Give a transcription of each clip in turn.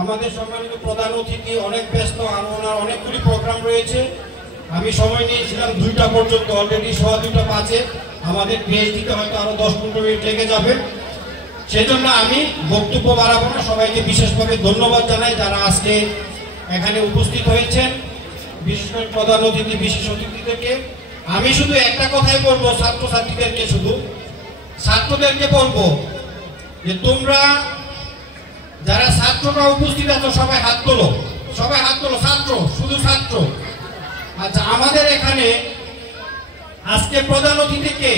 আমাদের সম্মানিত প্রধান অতিথি অনেক ব্যস্ত, আর ওনার অনেকগুলি প্রোগ্রাম রয়েছে। আমি সময় নিয়েছিলাম 2টা পর্যন্ত, অলরেডি 2:15 আমাদের ড্রেস দিতে হয়তো আরো 10-15 মিনিট লেগে যাবে। সেজন্য আমি বক্তব্য বাড়াবো না। সবাইকে বিশেষভাবে ধন্যবাদ জানাই যারা আজকে এখানে উপস্থিত হয়েছেন, বিশেষ করে প্রধান অতিথি, বিশেষ অতিথিদেরকে। আমি শুধু একটা কথাই বলবো, ছাত্রছাত্রীদেরকে, শুধু ছাত্রদেরকে বলবো যে তোমরা যারা ছাত্ররা উপস্থিত আছো সবাই হাত তোলো, সবাই হাত তোলো। ছাত্র, শুধু ছাত্র। আচ্ছা, আমাদের এখানে আজকে প্রধান অতিথিকে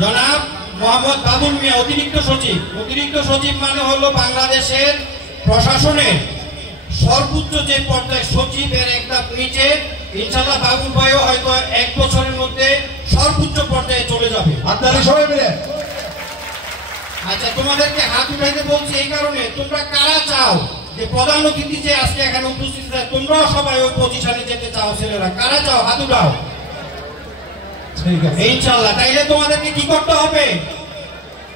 জনাব মোহাম্মদ বাবুল মিয়া, অতিরিক্ত সচিব। অতিরিক্ত সচিব মানে হলো বাংলাদেশের প্রশাসনের সর্বোচ্চ যে পর্যায়ে সচিবের একটা নিচে। ইনশাআল্লাহ বাবুল ভাইও হয়তো 1 বছরের মধ্যে সর্বোচ্চ পর্যায়ে চলে যাবে। আপনারা সবাই মিলে। আচ্ছা, তোমাদেরকে হাত উঠাইতে বলছি এই কারণে, তোমরা কারা চাও যে প্রধান অতিথি যে আজকে এখানে উপস্থিত আছে তোমরাও সবাই ওই পজিশনে যেতে চাও? ছেলেরা কারা চাও? হাত উঠাও। ঠিক আছে, ইনশাআল্লাহ। তাইলে তোমাদেরকে কি করতে হবে?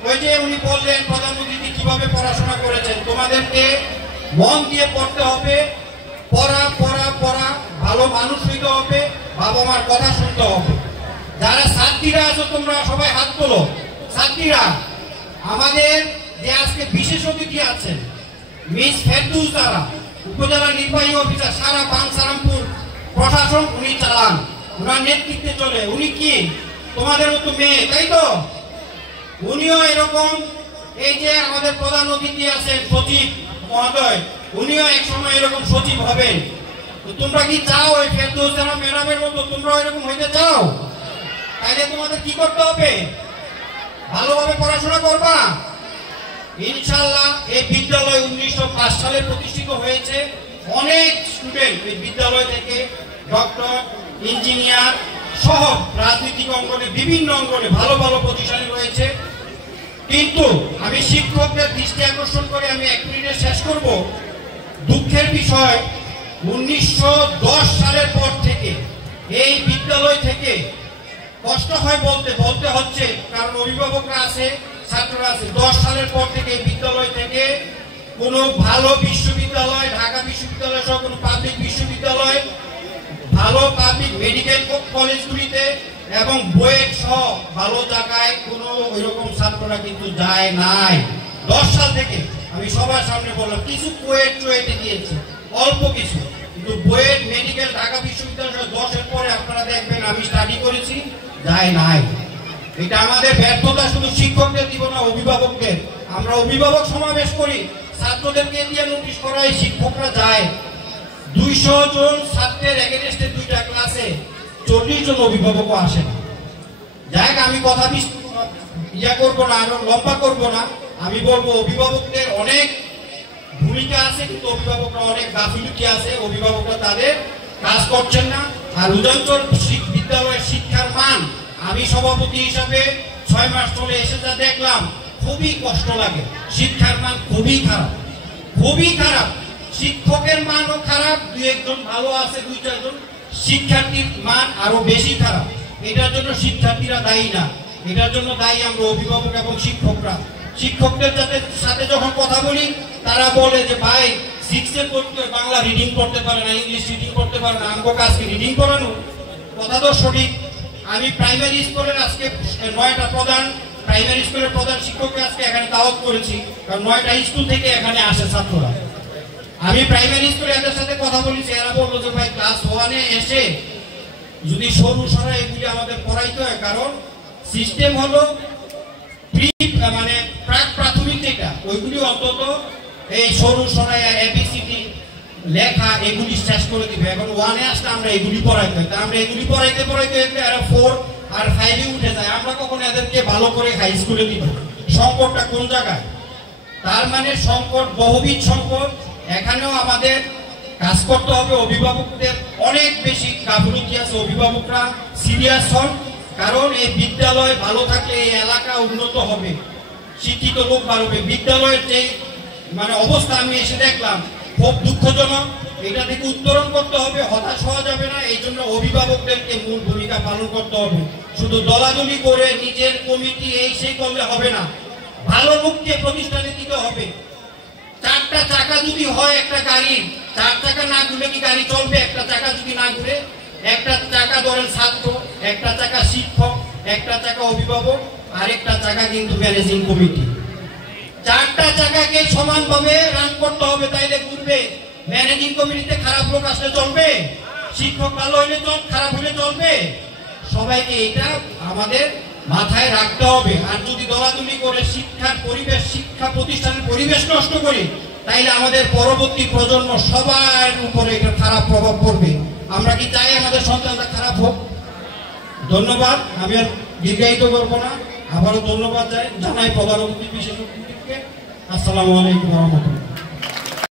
ওই যে উনি বললেন প্রধান অতিথি কিভাবে পড়াশোনা করেছেন, তোমাদেরকে মন দিয়ে পড়তে হবে। পড়া পড়া পড়া, ভালো মানুষ হইতে হবে, বাবা মার কথা শুনতে হবে। যারা ছাত্রীরা আছো তোমরা সবাই হাত তোলো। ছাত্রীরা, আমাদের যে আজকে বিশেষ অতিথি আছেন মিস ফেরদৌস জারা, উপজেলা নির্বাহী অফিসার, সারা বাঞ্ছারামপুর প্রশাসন উনি চালান, ওনার নেতৃত্বে চলে। উনি কি তোমাদের মতো মেয়ে, তাই তো? উনিও এরকম, এই যে আমাদের প্রধান অতিথি আছেন সচিব মহোদয়, উনিও এক সময় এরকম সচিব হবেন। তো তোমরা কি চাও ওই ফেরদৌস জারা ম্যাডামের মতো তোমরাও এরকম হইতে চাও? তাইলে তোমাদের কি করতে হবে? ভালোভাবে পড়াশোনা করবা ইনশাআল্লাহ। এই বিদ্যালয় 1905 সালে প্রতিষ্ঠিত হয়েছে। অনেক স্টুডেন্ট এই বিদ্যালয় থেকে ডক্টর, ইঞ্জিনিয়ার সহ রাজনৈতিক অঙ্গনে, বিভিন্ন অঙ্গনে ভালো ভালো পজিশনে রয়েছে। কিন্তু আমি শিক্ষকদের দৃষ্টি আকর্ষণ করে আমি 1 মিনিটে শেষ করব। দুঃখের বিষয়, 1910 সালের পর থেকে এই বিদ্যালয় থেকে, কষ্ট হয় বলতে, বলতে হচ্ছে কারণ অভিভাবকরা আছে, ছাত্ররা আছে, 10 সালের পর থেকে এই বিদ্যালয় থেকে কোনো ভালো বিশ্ববিদ্যালয়, ঢাকা বিশ্ববিদ্যালয় সহ কোনো পাবলিক বিশ্ববিদ্যালয়, ভালো পাবলিক মেডিকেল কলেজগুলিতে এবং বুয়েট সহ ভালো জায়গায় কোনো ওইরকম ছাত্ররা কিন্তু যায় নাই। 10 সাল থেকে আমি সবার সামনে বললাম, কিছু কুয়েটে গিয়েছে অল্প কিছু, কিন্তু বুয়েট, মেডিকেল, ঢাকা বিশ্ববিদ্যালয় 10-এর পরে আপনারা দেখবেন আমি স্টাডি করেছি, যায় নাই। এটা আমাদের ব্যর্থতা, শুধু শিক্ষকদের দিব না, অভিভাবকদের। আমরা অভিভাবক সমাবেশ করি, ছাত্রদেরকে দিয়ে নোটিশ করাই, শিক্ষকরা যায়। 200 জন ছাত্রের এগেইনস্টে 2টা ক্লাসে 40 জন অভিভাবকও আসে না। যাই হোক, আমি কথা করবো না, আরো লম্বা করবো না। আমি বলবো অভিভাবকদের অনেক ভূমিকা আছে, কিন্তু অভিভাবকরা অনেক গাফিলতি আছে, অভিভাবকরা তাদের কাজ করছেন না। আর উদয়চর বিদ্যালয়ের শিক্ষার মান, আমি সভাপতি হিসাবে 6 মাস চলে এসে যা দেখলাম, খুবই কষ্ট লাগে। শিক্ষার মান খুবই খারাপ, খুবই খারাপ। শিক্ষকের মানও খারাপ, 2-1 জন ভালো আছে, 2-4 জন। শিক্ষার্থীর মান আরো বেশি খারাপ। এটার জন্য শিক্ষার্থীরা দায়ী না, এটার জন্য দায়ী আমরা অভিভাবক এবং শিক্ষকরা। শিক্ষকদের সাথে যখন কথা বলি, তারা বলে যে ভাই 6-এ পড়তে বাংলা রিডিং করতে পারে না, ইংলিশ রিডিং করতে পারে না, আমাকে আজকে রিডিং করানো। কথা তো সঠিক। আমি প্রাইমারি স্কুলের আজকে 9টা প্রধান, প্রাইমারি স্কুলের প্রধান শিক্ষককে আজকে এখানে দাওয়াত করেছি, কারণ 9টা স্কুল থেকে এখানে আসে ছাত্ররা। আমি প্রাইমারি স্কুলে এদের সাথে কথা বলেছি, এরা বললো যে ভাই ক্লাস 1-এ এসে যদি সরু সরা এগুলি আমাদের পড়াইতে হয়, কারণ সিস্টেম হলো মানে প্রাক প্রাথমিক যেটা, ওইগুলি অন্তত এই সরু সরা, এবিসিডি লেখা এগুলি শেষ করে দিবে। এখন 1-এ আসলে আমরা এগুলি পড়াইতে হয়, আমরা এগুলি পড়াইতে পড়াইতে এরা 4 আর 5-এ উঠে যায়। আমরা কখন এদেরকে ভালো করে হাই স্কুলে দিব? সংকটটা কোন জায়গায়? তার মানে সংকট, বহুবিধ সংকট। এখানেও আমাদের কাজ করতে হবে। অভিভাবকদের অনেক বেশি গাফিলতি আছে, অভিভাবকরা সিরিয়াস হন, কারণ এই বিদ্যালয় ভালো থাকলে এই এলাকা উন্নত হবে, শিক্ষিত লোক বাড়বে। বিদ্যালয়ের যে মানে অবস্থা আমি এসে দেখলাম, খুব দুঃখজনক। এটা থেকে উত্তরণ করতে হবে, হতাশ হওয়া যাবে না। এই জন্য অভিভাবকদেরকে মূল ভূমিকা পালন করতে হবে। শুধু দলাদলি করে নিজের কমিটি এই সেই করলে হবে না, ভালো লোককে প্রতিষ্ঠানে দিতে হবে। 4টা চাকা চাকা যদি হয় একটা গাড়ি, 4 চাকা না ঘুরলে কি গাড়ি চলবে? একটা চাকা যদি না ঘুরে, একটা চাকা ধরেন ছাত্র, একটা চাকা শিক্ষক, একটা চাকা অভিভাবক, আরেকটা চাকা কিন্তু ম্যানেজিং কমিটি। 4টা চাকাকে সমানভাবে রান করতে হবে, তাইলে ঘুরবে। ম্যানেজিং কমিটিতে খারাপ লোক আসলে চলবে? শিক্ষক ভালো হইলে খারাপ হলে চলবে? সবাইকে এটা আমাদের মাথায় রাখতে হবে। আর যদি দলাদলি করে শিক্ষার পরিবেশ, শিক্ষা প্রতিষ্ঠানের পরিবেশ নষ্ট করি, তাইলে আমাদের পরবর্তী প্রজন্ম সবার উপরে এটা খারাপ প্রভাব পড়বে। আমরা কি চাই আমাদের সন্তানরা খারাপ হোক? ধন্যবাদ, আমি আর দীর্ঘায়িত করবো না। আবারও ধন্যবাদ জানাই প্রধান অতিথি বিশেষ অতিথিকে। আসসালামু আলাইকুম ওয়া রাহমাতুল্লাহ।